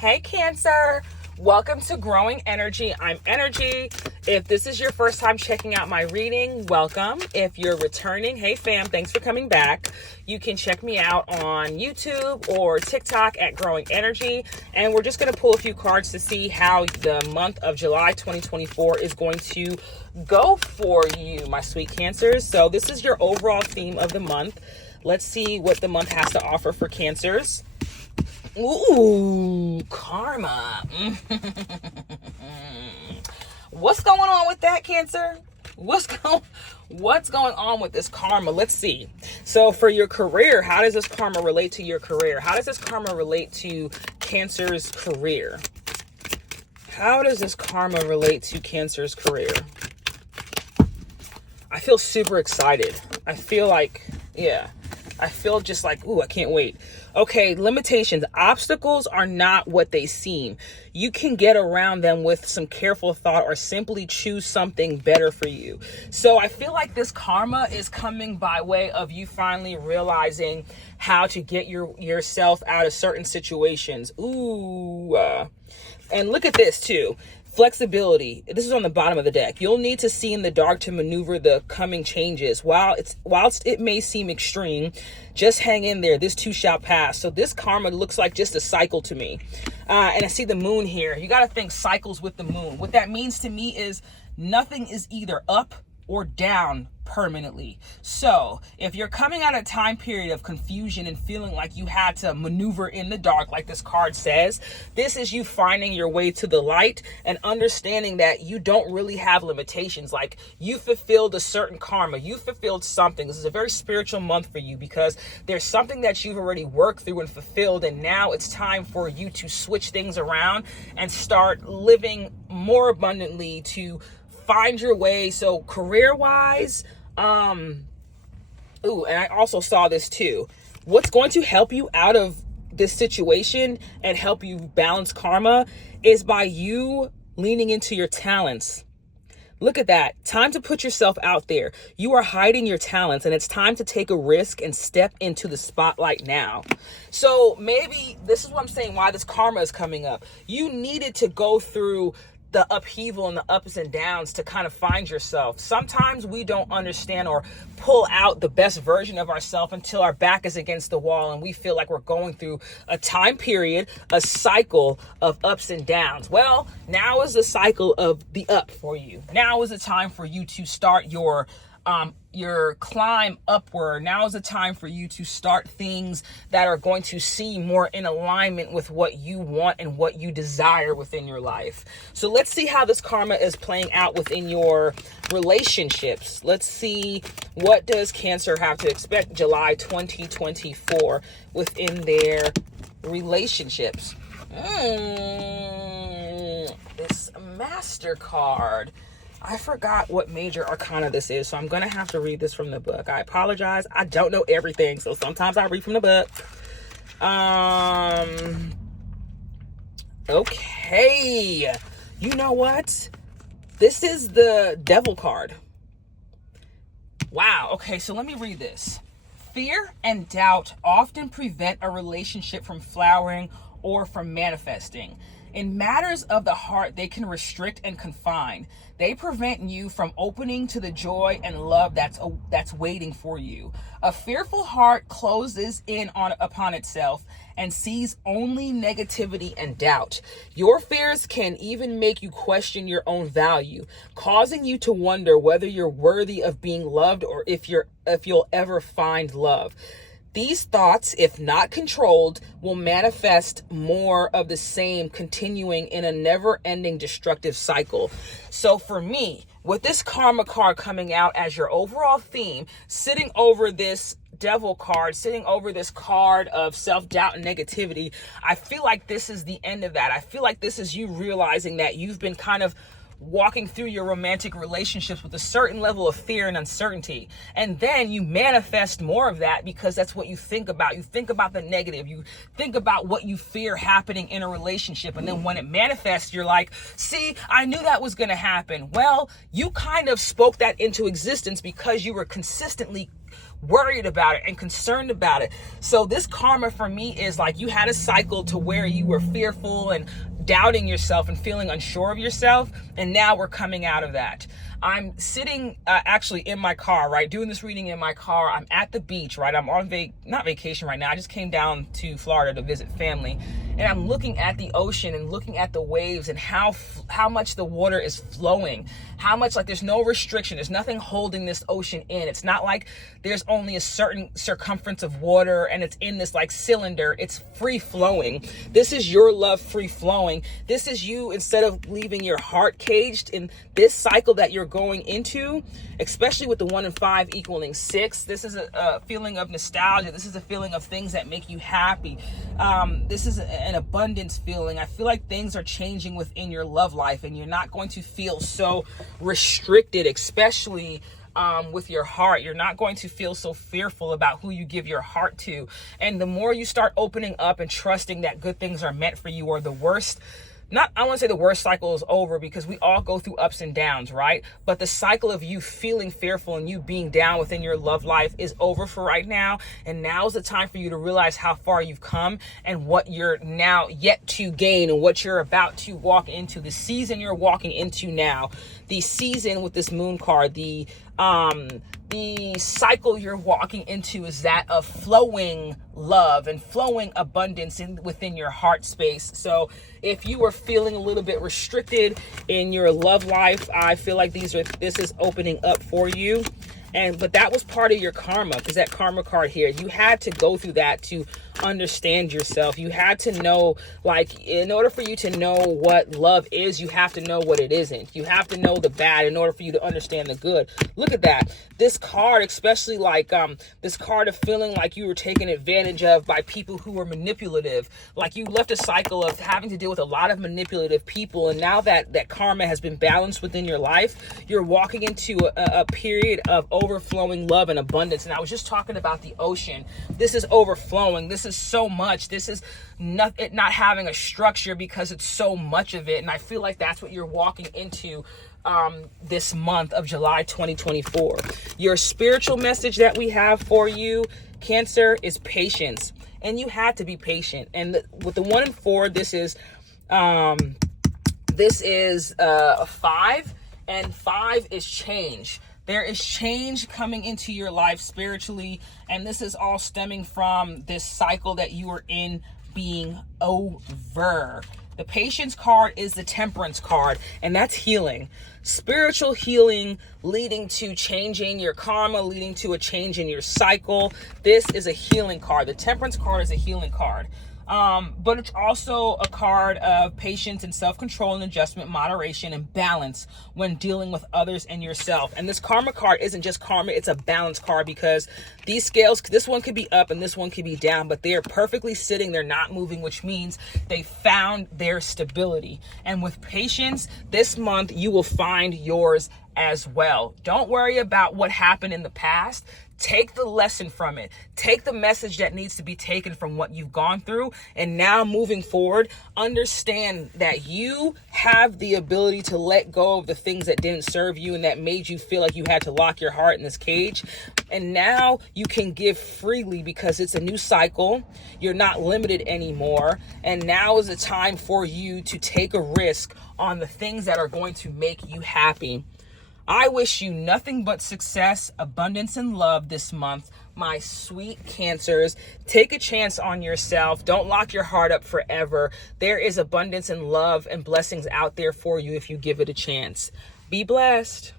Hey Cancer, welcome to Growing Energy. I'm Energy. If this is your first time checking out my reading, welcome. If you're returning, hey fam, thanks for coming back. You can check me out on YouTube or TikTok at Growing Energy. And we're just going to pull a few cards to see how the month of July 2024 is going to go for you, my sweet Cancers. So this is your overall theme of the month. Let's see what the month has to offer for Cancers. Ooh, karma. What's going on with that, Cancer? What's going on with this karma? Let's see. So for your career, how does this karma relate to your career? How does this karma relate to Cancer's career? How does this karma relate to Cancer's career? I feel super excited. I feel like, I feel just like, ooh, I can't wait. Okay, limitations. Obstacles are not what they seem. You can get around them with some careful thought or simply choose something better for you. So I feel like this karma is coming by way of you finally realizing how to get yourself out of certain situations. Ooh. And look at this too. Flexibility. This is on the bottom of the deck. You'll need to see in the dark to maneuver the coming changes. Whilst it may seem extreme, just hang in there. This too shall pass. So this karma looks like just a cycle to me. And I see the moon here. You got to think cycles with the moon. What that means to me is nothing is either up or down permanently. So if you're coming out of a time period of confusion and feeling like you had to maneuver in the dark, like this card says, this is you finding your way to the light and understanding that you don't really have limitations. Like you fulfilled a certain karma, you fulfilled something. This is a very spiritual month for you because there's something that you've already worked through and fulfilled, and now it's time for you to switch things around and start living more abundantly to find your way. So career-wise, and I also saw this too. What's going to help you out of this situation and help you balance karma is by you leaning into your talents. Look at that. Time to put yourself out there. You are hiding your talents, and it's time to take a risk and step into the spotlight now. So maybe this is what I'm saying, why this karma is coming up. You needed to go through the upheaval and the ups and downs to kind of find yourself. Sometimes we don't understand or pull out the best version of ourselves until our back is against the wall and we feel like we're going through a time period, a cycle of ups and downs. Well, now is the cycle of the up for you. Now is the time for you to start your climb upward. Now is the time for you to start things that are going to seem more in alignment with what you want and what you desire within your life. So let's see how this karma is playing out within your relationships. Let's see, what does Cancer have to expect July 2024 within their relationships? This Master card. I forgot what major arcana this is, so I'm going to have to read this from the book. I apologize. I don't know everything, so sometimes I read from the book. Okay. You know what? This is the Devil card. Wow. Okay, so let me read this. Fear and doubt often prevent a relationship from flowering or from manifesting. In matters of the heart, they can restrict and confine. They prevent you from opening to the joy and love that's waiting for you. A fearful heart closes in upon itself and sees only negativity and doubt. Your fears can even make you question your own value, causing you to wonder whether you're worthy of being loved or if you'll ever find love. These thoughts, if not controlled, will manifest more of the same, continuing in a never-ending destructive cycle. So for me, with this karma card coming out as your overall theme, sitting over this Devil card, sitting over this card of self-doubt and negativity, I feel like this is the end of that. I feel like this is you realizing that you've been kind of walking through your romantic relationships with a certain level of fear and uncertainty. And then you manifest more of that because that's what you think about. You think about the negative. You think about what you fear happening in a relationship. And then when it manifests, you're like, see, I knew that was going to happen. Well, you kind of spoke that into existence because you were consistently worried about it and concerned about it. So this karma for me is like you had a cycle to where you were fearful and doubting yourself and feeling unsure of yourself, and now we're coming out of that. I'm sitting actually in my car, right, doing this reading in my car. I'm at the beach, right? I'm on not vacation right now. I just came down to Florida to visit family, and I'm looking at the ocean and looking at the waves and how much the water is flowing, how much, like, there's no restriction. There's nothing holding this ocean in. It's not like there's only a certain circumference of water and it's in this like cylinder. It's free flowing. This is your love free flowing. This is you, instead of leaving your heart caged in this cycle that you're going into, especially with the 1 and 5 equaling 6. This is a feeling of nostalgia. This is a feeling of things that make you happy. This is an abundance feeling. I feel like things are changing within your love life, and you're not going to feel so restricted, especially with your heart. You're not going to feel so fearful about who you give your heart to. And the more you start opening up and trusting that good things are meant for you, or the worst, I want to say the worst cycle is over, because we all go through ups and downs, right? But the cycle of you feeling fearful and you being down within your love life is over for right now. And now is the time for you to realize how far you've come and what you're now yet to gain and what you're about to walk into. The season you're walking into now, the season with this moon card, the cycle you're walking into is that of flowing love and flowing abundance within your heart space. So if you were feeling a little bit restricted in your love life, I feel like this is opening up for you. But that was part of your karma, because that karma card here, you had to go through that to understand yourself. You had to know, like, in order for you to know what love is, you have to know what it isn't. You have to know the bad in order for you to understand the good. Look at that. This card, especially like this card of feeling like you were taken advantage of by people who were manipulative. Like you left a cycle of having to deal with a lot of manipulative people, and now that karma has been balanced within your life, you're walking into a period of overflowing love and abundance. And I was just talking about the ocean. This is overflowing. This is so much. This is not having a structure because it's so much of it. And I feel like that's what you're walking into this month of July 2024. Your spiritual message that we have for you, Cancer, is patience. And you had to be patient. And with the 1 and 4, this is a 5, and 5 is change. There is change coming into your life spiritually, and this is all stemming from this cycle that you are in being over. The patience card is the temperance card, and that's healing. Spiritual healing leading to changing your karma, leading to a change in your cycle. This is a healing card. The temperance card is a healing card. But it's also a card of patience and self-control and adjustment, moderation and balance when dealing with others and yourself. And this karma card isn't just karma, it's a balance card, because these scales, this one could be up and this one could be down, but they're perfectly sitting, they're not moving, which means they found their stability. And with patience, this month you will find yours as well. Don't worry about what happened in the past. Take the lesson from it. Take the message that needs to be taken from what you've gone through. And now moving forward, understand that you have the ability to let go of the things that didn't serve you and that made you feel like you had to lock your heart in this cage. And now you can give freely because it's a new cycle. You're not limited anymore. And now is the time for you to take a risk on the things that are going to make you happy. I wish you nothing but success, abundance, and love this month, my sweet Cancers. Take a chance on yourself. Don't lock your heart up forever. There is abundance and love and blessings out there for you if you give it a chance. Be blessed.